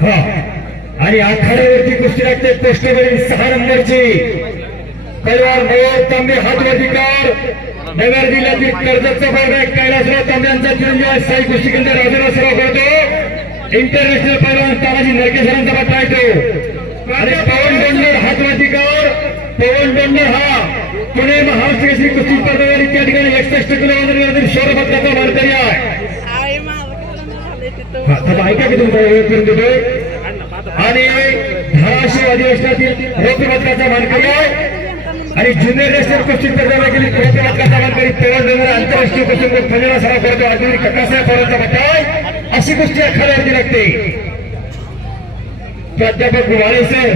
हा. आणि आखाड्यावरती कुस्ती लागते पोस्टवरील सहा नंबरची तलवार मोर तांबे हात अधिकार नगर जिल्ह्यातील कर्जतचा पैलवान कैलासराव तांबे यांचा चिरंजीव साई कुस्ती केंद्र राजूराव करतो. इंटरनॅशनल पैलवान तानाजी नरकेसरांचा पट्टा येतो आणि पवन बंडर हात अधिकार पवन बंडर हा पुणे महाराष्ट्र केसरी कुस्ती स्पर्धेवर त्या ठिकाणी एकसष्ट किलोमीटर शहर पत्राचा पदकाचा मानकरी आहे. ऐका की तुमचा ओळख करून देतोय आणि धाराशिव अधिवेशनातील रौप्य पदकाचा मानकरी आहे. आणि ज्युनियर नॅशनल कुस्ती स्पर्धेला गेली रौप्य पदकाचा मानकरी पवन डोंगर आंतरराष्ट्रीय कुस्ती फंजला सराव करतो. आठवणी कक्कासाहेब पवारांचा आहे. अशी कुस्ती अखाड्यावरती लागते. प्राध्यापक वाळे सर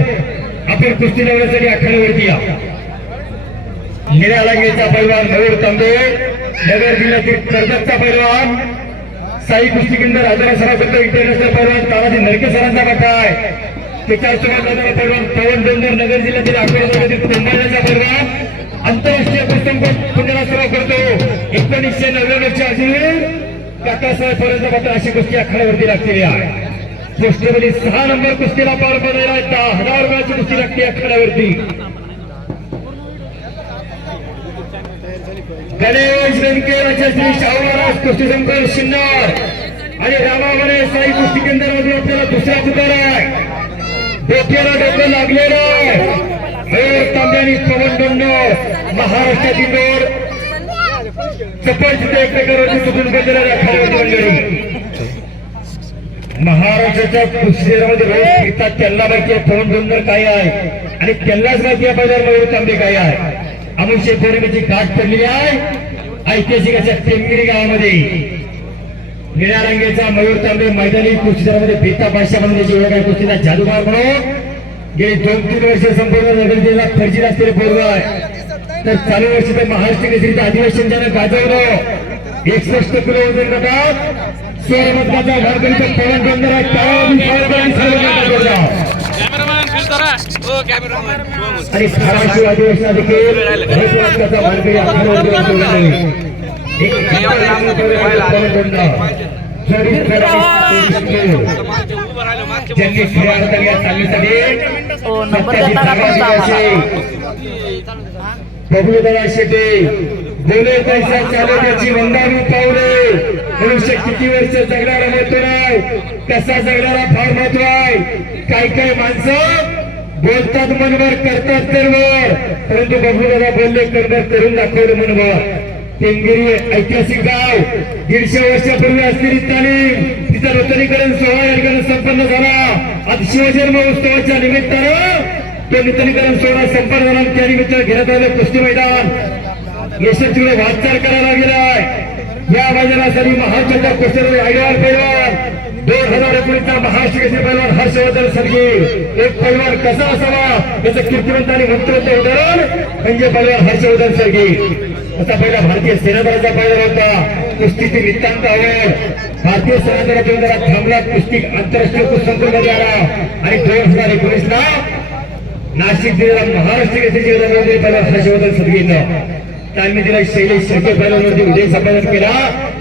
आपण कुस्ती लावण्यासाठी आखाड्यावरती या. निळ्या लागेचा पैलवान मयूर तांबे नगर जिल्ह्यातील कर्जतचा पैलवान साई कुस्ती केंद्र राजाराव सराव इंटरनॅशनल पैलवान तानाजी नरके सरांचा पट्टा आहे. त्याच्यासोबत लागणारा पैलवान पवन डोंगर नगर जिल्ह्यातील अकोला जिल्ह्यातील कुंभारचा पैलवान आंतरराष्ट्रीय कुस्ती पुण्याला सराव करतो. एकोणीसशे नव्याण्णवच्या अजून काकासाहेब पवारांचा पट्टा अशी कुस्ती आखाड्यावरती लागलेली आहे. पोस्टरमध्ये सहा नंबर कुस्तीला पार पडायला दहा हजार रुपयाची कुस्ती लागते आखाड्यावरती. गणेश व्यंकय्या श्री शाहू महाराज कुस्ती शिन्नर आणि रामावणे साई कुस्ती केंद्रामध्ये आपल्याला दुसरा पुकार आहे. डोक्याला डोकं लागलेलं आहे. तांब्यानी पवन दंड महाराष्ट्राची रोड चप्पल तिथे एक प्रकारची तुटून गेलेल्या खाली महाराष्ट्राच्या कुस्तीमध्ये रोज फिरतात त्यांना माहिती आहे पवन दंड काय आहे. आणि त्यांनाच माहिती आहे बाजार मयूर तांबे काय आहे. अमुष्य पौर्णिमेची गाठ पडलेली आहे. ऐतिहासिक अशा टेमगिरी गावामध्ये. निळ्या रंगाचा मयूर तांबे मैदानी कुस्तीमध्ये बेता बादशाह म्हणून त्याची ओळख आहे कुस्तीचा जादूगार म्हणून. गेली दोन तीन वर्ष संपूर्ण नगरजीला जिल्ह्यात फर्जी असलेले पोरग आहे. तर चालू वर्षी तर महाराष्ट्र केसरीचं अधिवेशन ज्यानं गाजवलं. एकसष्ट किलो वजन गटात स्वरमतकाचा भारतीय पवन बंदर आहे. त्यावेळी कॅमेरामॅन आणि देखील ज्यांनी या चालण्यासाठी हो. बबलूदादा शेटे बोले पैसा चालू त्याची वंदावी पावले. मनुष्य किती वर्ष जगणारा महत्त्व नाही कसा जगणारा फार महत्त्व आहे? काही काही माणसं? बोलतात मनवर करतात सर्व परंतु बाबूदादा बोलले करणार करून दाखवलं मनवर टेंगिरी ऐतिहासिक गाव. दीडशे वर्षापूर्वी असलेली तालीम तिचा नूतनीकरण सोहळा या ठिकाणी संपन्न झाला. आज शिवजन्म उत्सवाच्या निमित्तानं तो नूतनीकरण सोहळा संपन्न झाला. त्या निमित्त घेण्यात आलं कुस्ती मैदान यशस्वीने वाटचाल करायला गेलाय या मैदानासाठी महाराष्ट्राच्या कुस्तीमध्ये आयडॉल पैलवान दोन हजार एकोणीसचा महाराष्ट्र केसरी पैलवान हर्षवर्धन सरगे. एक पैलवान कसा असावा याचं कीर्तिवंत आणि मंत्रवंत उदाहरण म्हणजे पैलवान हर्षवर्धन सरगे. असा पहिला भारतीय सेनादलाचा पैलवान होता. कुस्तीची नितांत आवड भारतीय सेनादलातून जरा थांबला कुस्ती आंतरराष्ट्रीय कुस्ती संकुलमध्ये आला. आणि दोन हजार एकोणीसला नाशिक जिल्ह्याला महाराष्ट्र केसरीची म्हणजे पैलवान हर्षवर्धन सरगेनं त्यांनी तिला शैलेश शेळके पैलवानवरती विजय संपादन केला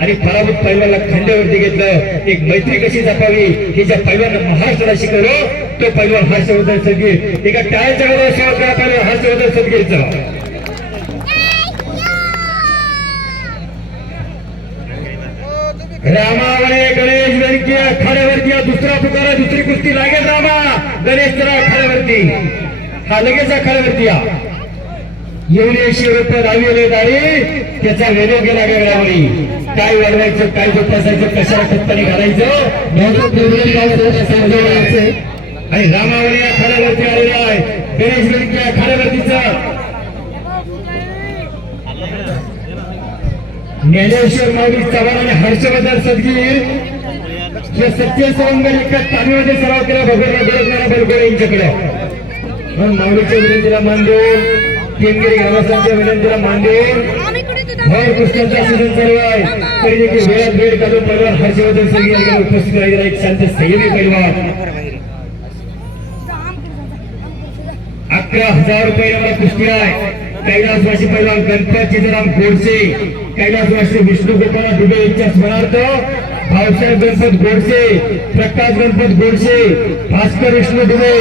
आणि पराभूत पैलवानला खंड्यावरती घेतलं. एक मैत्री कशी जपावी ही ज्या पैलवान महाराष्ट्राला शिकवलं तो पैलवान हर्षवर्धन सदगीर. एका टाळ्याच्या वेळेला सेवा करा पैलवान हर्षवर्धन सदगीरचा. रामावरे गणेश व्यंकी अखाड्यावरती दुसरा पुकारा दुसरी कुस्ती लागेल रामा. गणेश तर अखाड्यावरती हा लगेच अखाड्यावरती या. येऊन रुपये दहावी दारी त्याचा वेलो गेला वेगळ्यावरी काय वाढवायचं काय जोपासायचं कशाला खतपाणी घालायचं? आणि तेवढं या समजावायचं आणि आलेला आहे. गणेश व्यंकी अखाड्यावरतीचा ज्ञानेश्वर माऊली चव्हाण आणि हर्षवर्धन सदगीर हे सत्य सवंगर एका तामिळमध्ये सराव केला भगवान गोरखनाथ यांच्याकडे. म्हणून माऊलीच्या विनंतीला मान देऊन केंद्रीय ग्रामस्थांच्या विनंतीला मान भर पुस्तकांचा सीझन चालू आहे. तरी देखील वेळात वेळ काढून परिवार हर्षवर्धन सदगीर यांनी उपस्थित राहिलेला एक शांत संयमी परिवार. अकरा हजार रुपये आम्हाला कुस्ती आहे. कैलासवासी पहिला गणपत चित्रराम गोडसे. कैलासवासी विष्णू गोपाळ दुबे यांच्या स्मरणार्थ भाऊसाहेब गणपत गोडसे प्रकाश गणपत गोडसे भास्कर विष्णू दुबे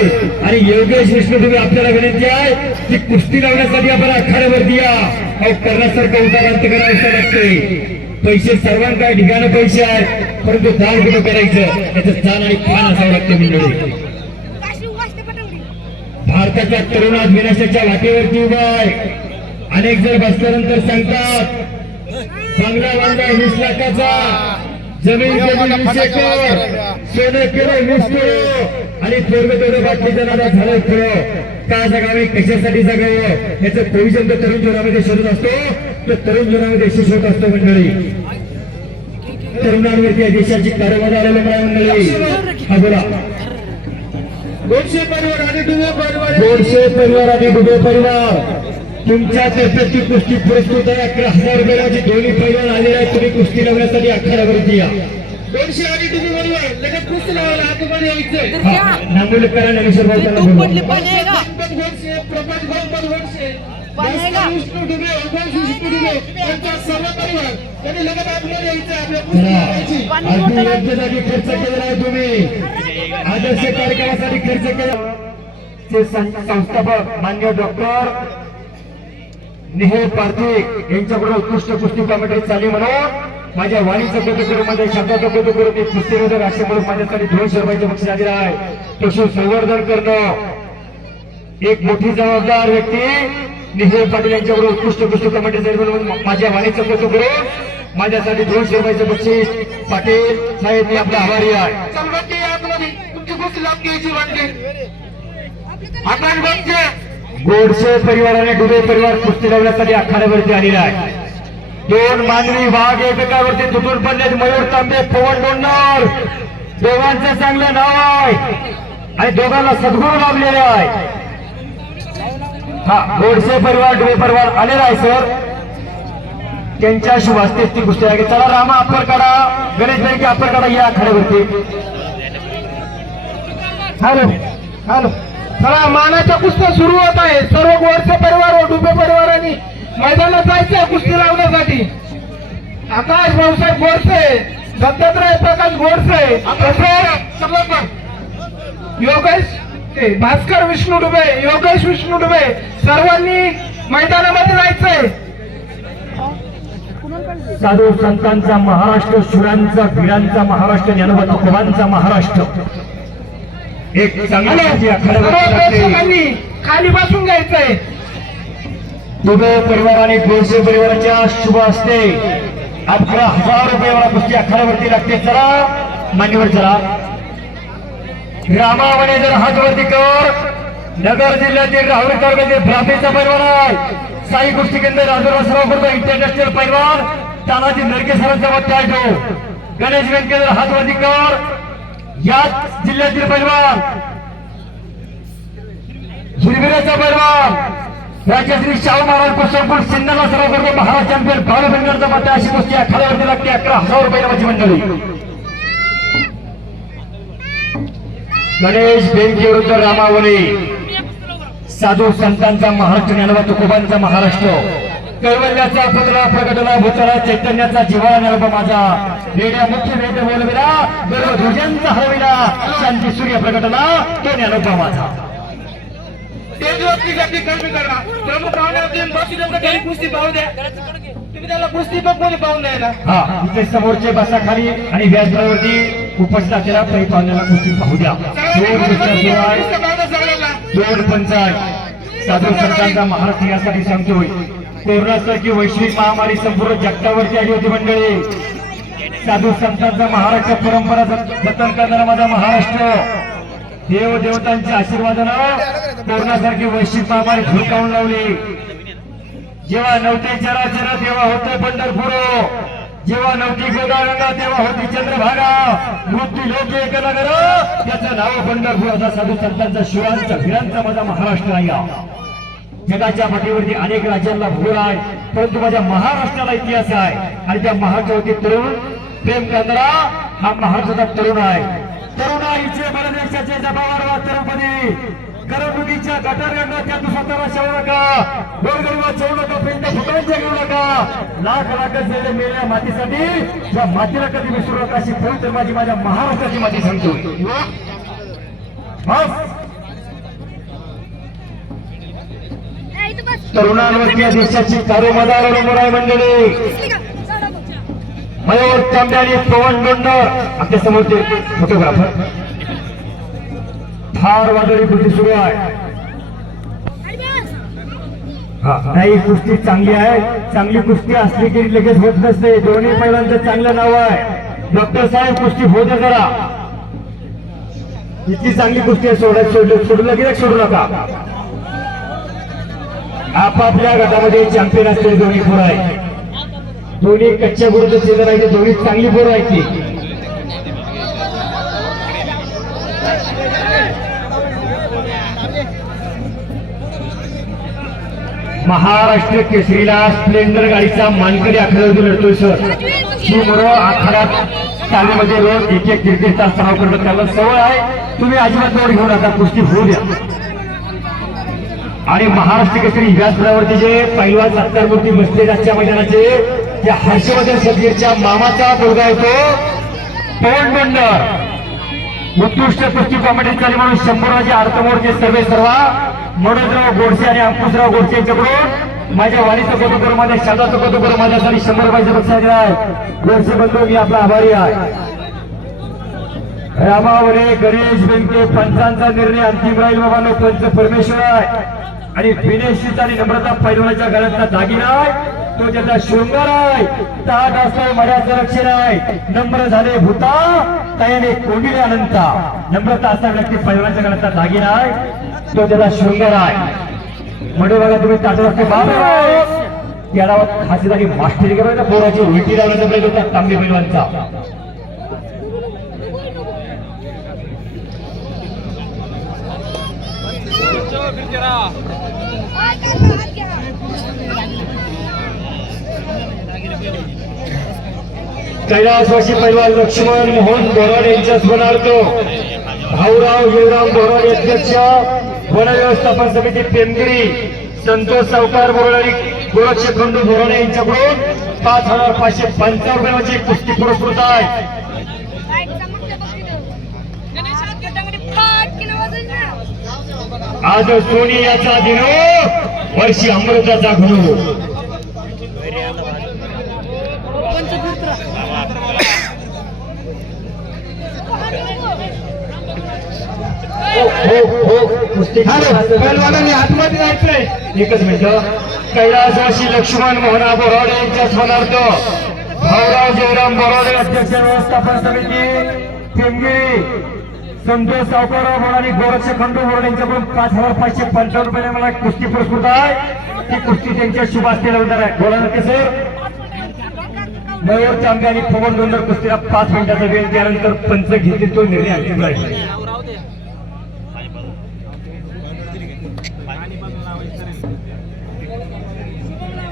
आणि योगेश विष्णू दुबे आपल्याला विनंती आहे की कुस्ती लावण्यासाठी आपण आखाड्यावरती या. अहो करण्यासारखं उदाहरण करावं लागते पैसे सर्वांकडे ठिकाणी पैसे आहेत परंतु दान कुठं करायचं? त्याचं स्थान आणि फान असावं लागतं मंडळी. भारताच्या तरुणात विनाशाच्या वाटेवरती उभा आहे. अनेक जण बसल्यानंतर सांगतात बंगला बांगला वीस लाखाचा. जमीन केली वीस एकर सोनं केलं वीस किलो आणि पूर्व तेवढं बाटलीच्या नादात झालं पुढं का जगावे कशासाठी जगावं याचं प्रोव्हिजन तर तरुण जीवनामध्ये शोधत असतो. तो तरुण जीवनामध्ये यशस्वी होत असतो मंडळी. तरुणांवरती या देशाची कारवाई आलेलं आहे मंडळी. हा बोला. दोनशे परिवार आणि डुबे परिवार. दोनशे परिवार आणि डुबे परिवार. तुमच्या तर्फे ती कुस्ती पुरस्कृत आहे. अकरा हजार रुपयाची दोन्ही परिवार आलेले आहेत. तुम्ही कुस्ती लावण्यासाठी आखाड्यावरती या. दोनशे आणि डुबे परिवार लगेच कुस्ती लावायला आतमध्ये यायचं हा, आहे आहे यांचा सर्व परिवार त्यांनी खर्च केलेला आहे तुम्ही. आदर्श कार्यक्रमासाठी खर्च केला. संस्थापक मान्य डॉक्टर निहेल पार्थिक यांच्याकडून उत्कृष्ट कुस्ती कॉमेंट्री चालली म्हणून माझ्या वाणीचं कौतुक करून माझ्या शब्दाचं कौतुक करून मी कुस्तीरोधक असे म्हणून माझ्यासाठी दोन शर्माचे पक्ष आलेलं आहे. पशु संवर्धन करणं. एक मोठी जबाबदार व्यक्ती निहेल पाटील यांच्याकडून उत्कृष्ट कुस्ती कमिटी चालली म्हणून माझ्या वाणीचं कौतुक करून माझ्यासाठी दोन शर्माचे बक्षीस पाटील साहेब मी आपला आभारी आहे. आकाश बघते गोडसे परिवार आणि डुबे परिवार कुस्ती लावण्यासाठी आखाड्यावरती आलेला आहे. दोन मानवी वाघ एकमेकावरती तुटून पडलेत. मयूर तांबे पवन डोंडर दोघांचं चांगलं नाव आहे. आणि दोघांना सद्गुरू लाभलेले आहे. हा गोडसे परिवार डुबे परिवार आलेला आहे सर. त्यांच्या शुभ ती कुस्ती आहे चला रामा अप्पर काढा. गणेश बँके अप्पर काढा या आखाड्यावरती. Hello hello. चला मानाच्या कुस्त्या सुरू होत आहे सर्व गोडसे परिवार व डुबे परिवारांनी मैदानात जायचे कुस्ती लावण्यासाठी. आकाश भाऊसाहेब गोडसे दत्तात्रय प्रकाश गोडसे योगेश भास्कर विष्णू डुबे योगेश विष्णू डुबे सर्वांनी मैदानामध्ये जायचंय. साधू संतांचा महाराष्ट्र सुरांचा वीरांचा महाराष्ट्र ज्ञानोबा तुकोबांचा महाराष्ट्र. एक चांगला खाली बसून घ्यायचंय. दुबे परिवार आणि गोडसे परिवाराच्या शुभ असते अकरा हजार रुपये मला कुस्ती आखाड्यावरती लागते. चला मान्यवर चला. रामावणे जर हात वरती कर नगर जिल्ह्यातील राहुरी तालुक्यातील भ्रातेचा परिवार आहे. साई कुस्ती केंद्र राजूराव करतो इंटरनॅशनल परिवार तानाजी नरके सरांचा मत आहे गणेश व्यंकेंद्र हात वरती कर याच जिल्ह्यातील पैलवान हिरविराचा पैलवान राज्यश्री शाहू महाराज कुशलपूर सिन्नरला सराव करतो. महाराज चॅम्पियन बालभंगारचा मत अशी गोष्टी आखाड्यावरती लागते. अकरा हजार रुपये नावाची मंडळी. गणेश बेंके विरुद्ध रामावले. साधू संतांचा महाराष्ट्र ज्ञानवा तुकोबांचा महाराष्ट्र. कैवल्याचा पुतळा प्रकटला भूतळा चैतन्याचा जिव्हाळा ज्ञानोबा माझा. वेड्या मुख्य वेद बोलविला गर्व ध्वजांचा हरविला शांती सूर्य प्रकटला तो माझा. तेजवरती गती कमी करा. प्रमुख पाहुण्यावरती बसू नका घरी कुस्ती पाहू द्या. तुम्ही त्याला कुस्ती पण कोणी पाहून द्यायला? हा इथे समोरचे बसा खाली आणि व्यासपीठावरती उपस्थित असलेल्या काही पाहुण्याला कुस्ती पाहू द्या. दोन पंचायत साधू संतांचा महाराष्ट्र यासाठी सांगतोय. कोरोनासारखी वैश्विक महामारी संपूर्ण जगतावरती आली होती मंडळी. साधू संतांचा महाराष्ट्र परंपरा जतन करणारा माझा महाराष्ट्र. देव देवतांच्या आशीर्वादानं कोरोनासारखी वैश्विक महामारी झुलकावून लावली? जेव्हा नव्हते चराचर तेव्हा होते पंढरपूर. जेव्हा नवती गोदागंगा तेव्हा होती चंद्रभागा. मृत्यू योग्य एक नगर त्याचं नाव पंढरपूर. असा साधू संतांचा शिवांचा वीरांचा माझा महाराष्ट्र आहे. जगाच्या पाठीवरती अनेक राज्यांना भूगोल आहे. परंतु माझ्या महाराष्ट्राला इतिहास आहे. आणि त्या महाराष्ट्रावरती तरुण प्रेम कांदरा हा महाराष्ट्राचा तरुण आहे. तरुणाईचे बलदेशाचे जबावार वास्तवपणे करमणुकीच्या गटारगंगा त्या स्वतःला शेवू नका. गोरगरीबा शेवू नका. पिंड फुटांचे घेऊ नका. लाख लाख गेले मेल्या मातीसाठी. ज्या मातीला कधी विसरू नका अशी पवित्र माझी माझ्या महाराष्ट्राची माती सांगतो बस. तरुणांवरती या देशाची कार्यमदार अवलंबून आहे मंडळी. मयूर तांबे आणि पवन गुंड. आमच्या समोरचे फोटोग्राफर. फार वादळी कृती सुरू आहे. नाही कुस्ती चांगली आहे. चांगली कुस्ती असली की लगेच होत नसते. दोन्ही पहिल्यांचं चांगलं नाव आहे. डॉक्टर साहेब कुस्ती होत द्या जरा इतकी चांगली कुस्ती आहे सोडायला सोडलं सोडलं की सोडू नका. आपापल्या गटामध्ये चॅम्पियन असलेले दोन्ही पोरं आहेत. दोन्ही कच्च्या गुरुचं शेजार आहे दोन्ही चांगली पोरं आहेत ती. महाराष्ट्र केसरीला स्प्लेंडर गाडीचा मानकरी आखाड्यावरती लढतोय सर. ही मुलं आखाड्यात रोज एक एक दीड दीड तास सराव करतात. त्याला सवय आहे. तुम्ही अजिबात नोट घेऊ नका कुस्ती होऊ द्या. आणि महाराष्ट्र केसरी व्यासपीठावरती जे पैलवान सत्कारमूर्ती बसले आजच्या मैदानाचे त्या हर्षवर्धन सदगीरच्या मामाचा मुलगा होतो पवन बंडर उत्कृष्ट कुस्ती कॉमेडी चाली म्हणून शंभराचे अर्थमोर्चे सर्वे सर्वा मनोजराव गोडसे आणि अंकुशराव गोडसे यांच्याकडून माझ्या वाणीचं कौतुक करून माझ्या शब्दाचं कौतुक करून माझ्यासाठी शंभर पाहिजे बक्षीस आहे गोडसे बंधू मी आपला आभारी आहे. रामावरे गणेश बेंके पंचांचा निर्णय अंतिम राहील बाबांनो पंच परमेश्वर आहे. आणि विनेशित आणि नम्रता पैलवानाच्या घरातला दागिना आहे. तो त्याचा शृंगार आहे. ताट असतो मर्यादा लक्षण आहे. नम्र झाले भूता तयाने कोंडिले अनंता. नम्रता असा व्यक्ती पैलवानाच्या घरातला दागिना आहे. तो त्याचा शृंगार आहे. म्हणजे बघा तुम्ही ताटत बाबा. याला डावात खासीदारी मास्टरी करायचा पोराची उलटी लावण्याचा प्रयत्न होता तांबे पैलवानचा. फिरतेरा कैलासवासी पैलवान लक्ष्मण मोहन बोराड यांच्या स्मरणार्थ भाऊराव युवराम बोराड अध्यक्ष वन व्यवस्थापन समिती पेमगिरी संतोष सावकार बोराड आणि गोरक्ष खंडू बोराडे यांच्याकडून पाच हजार पाचशे पंचावन्न रुपयाची कुस्ती पुरस्कृत आहे. आज सोनियाचा दिनो वर्षी अमृताचा घडू आतमध्ये जायचंय. एकच मिनिट. कैलासवासी लक्ष्मण मोहना बोराडे यांच्या स्मरणार्थ भाऊराव जयराम बोराडे अध्यक्ष व्यवस्थापन समिती पिंगळी संतोष सावकारराव बोराडे आणि गोरक्ष खंडू बोराडे यांच्याकडून पाच हजार पाचशे पंचावन्न रुपयाने मला कुस्ती पुरस्कृत आहे. ती कुस्ती त्यांच्या शुभ असलेला होणार आहे. बोला नक्की सर. मयूर चांबे आणि पवन डोंगर कुस्तीला पाच मिनिटाचा वेळ दिल्यानंतर पंच घेतील तो निर्णय अंतिम राहील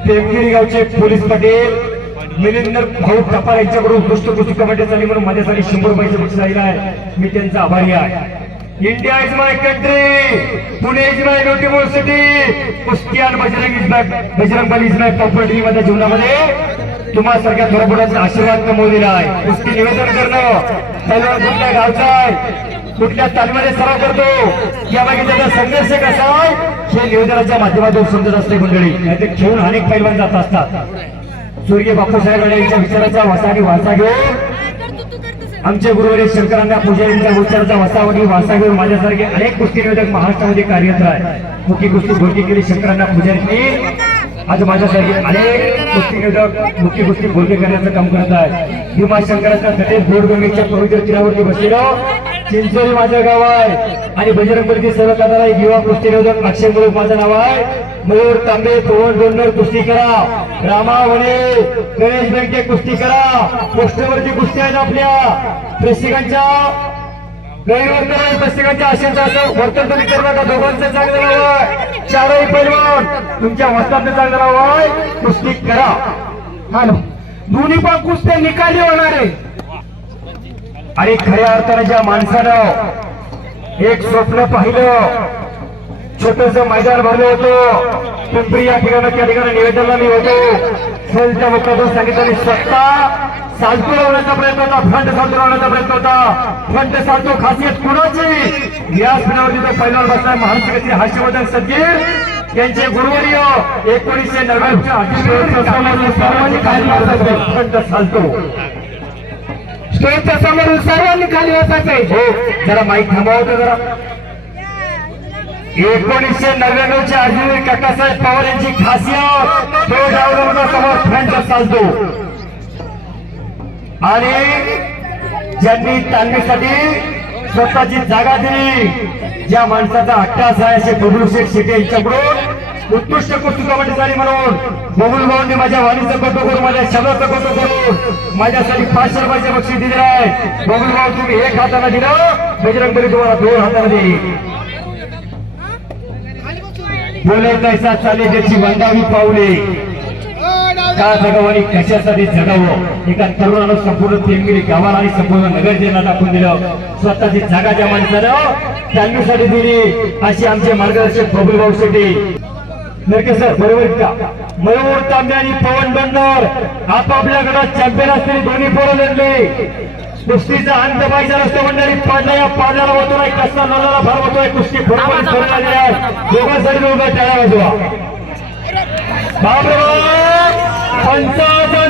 पेमगिरी गावचे पोलीस पाटील मिलिंदर भाऊ टपाल यांच्याकडून उत्कृष्ट कृती कमिटी झाली म्हणून माझ्यासाठी शंभर रुपयाचे बक्षीस आलेलं आहे. मी त्यांचा आभारी आहे. India is my country Pune is my beautiful city कुस्ती आणि Bajrang is my Bajrang Bali is my property माझ्या जीवनामध्ये. तुम्हा सारख्या थोरापुराचा आशीर्वाद कमवलेला आहे. कुस्ती निवेदन करणं. त्याला कुठल्या गावचा आहे? कुठल्या तालमध्ये सराव करतो? यामागे त्याचा संघर्ष कसा आहे? हे निवेदनाच्या माध्यमातून समजत असते मंडळी. नाहीतर खेळून अनेक पैलवान जात असतात. स्वर्गीय बापूसाहेब यांच्या विचाराचा वासा आणि वासा घेऊन आमचे गुरुवारी शंकरांना पुजारींच्या उच्चारचा वासा आणि वासा घेऊन माझ्यासारखे अनेक कुस्ती निवेदक महाराष्ट्रामध्ये कार्यरत आहे मुखी कुस्ती भोलकी केली शंकरांना पूजारी आज माझ्यासारखे अनेक कुस्ती निवेदक मुख्य कुस्ती भोलके करण्याचं काम करत आहे भीमा शंकराच्या तटेच बोर्डगंगेच्या पवित्र तीरावरती बसलेलो चिंचोली माझं गाव आहे. आणि बजरंगपूरची सर्व करणारा एक युवा कुस्ती निवेदक अक्षय गुरु माझं नाव आहे. मयूर तांबे पवन डोंगर कुस्ती करा. रामावणे गणेश बँके कुस्ती करा. पोस्टरवरती कुस्ती आहेत आपल्या. प्रेक्षकांच्या गैरवर्तन प्रेक्षकांच्या आशेचं असं. वर्तन तुम्ही करू नका. दोघांचं चांगलं नाव चारही पैलवान तुमच्या वस्ताचं चांगलं नाव कुस्ती करा. हॅलो दोन्ही पण कुस्त्या निकाली होणार आहे. आणि खऱ्या अर्थाने ज्या माणसानं एक स्वप्न पाहिलं छोटस मैदान भरलं होतं. पिंपरी या ठिकाणी त्या ठिकाणी निवेदनला मी होतो. सेलच्या मुखातून सांगितलं आणि स्वतः सालतू लावण्याचा प्रयत्न होता फ्रंट सालतू लावण्याचा प्रयत्न होता. फ्रंट सालतू खासियत कुणाची? या स्पिनावरती तो पहिल्यावर बसलाय महाराष्ट्राचे हर्षवर्धन सज्जीर. त्यांचे गुरुवर्य एकोणीसशे नव्याण्णवच्या सर्वांनी स्टेजच्या समोर सर्वांनी खाली बसायचंय हो जरा माईक थांबवतो जरा. एकोणीसशे नव्याण्णवच्या अर्जुन काकासाहेब पवार यांची खासियत तो समोर फ्रंट चालतो. आणि ज्यांनी तालमीसाठी स्वतःची जागा दिली ज्या माणसाचा अट्टास आहे असे शेख शेटे यांच्याकडून उत्कृष्ट कुस्ती झाली म्हणून बबुल भाऊंनी माझ्या वाणीचं कौतुक करून माझ्या शब्दाचं कौतुक करून माझ्यासाठी पाचशे रुपयाचे बक्षीस दिले आहे बबुल भाऊ तुम्ही एक हाताला दिलं बजरंग बली तुम्हाला दोन हाताला देईल बोलत ऐसा चाले त्याची वंदावी पावले का जगावं आणि कशासाठी जगावं? एका तरुणानं संपूर्ण तेलगिरी गावाला आणि संपूर्ण नगर जिल्हा दाखवून दिलं. स्वतःची जागा ज्या माणसानं त्यांनीसाठी दिली अशी आमचे मार्गदर्शक बबुलभाऊ शेट्टी. नरके सर बरोबर का? मयूर तांबे आणि पवन बंदर आपापल्या गटात चॅम्पियन असलेली दोन्ही पोरं लढले. कुस्तीचा अंत व्हायचा नसतो मंडळी पाडला या पाडल्याला होतो नाही कसला नलाला भर होतोय कुस्ती फुटबॉल खेळून आलेली आहे. दोघांसाठी टाळा वाजवा. बाबा पंचाचा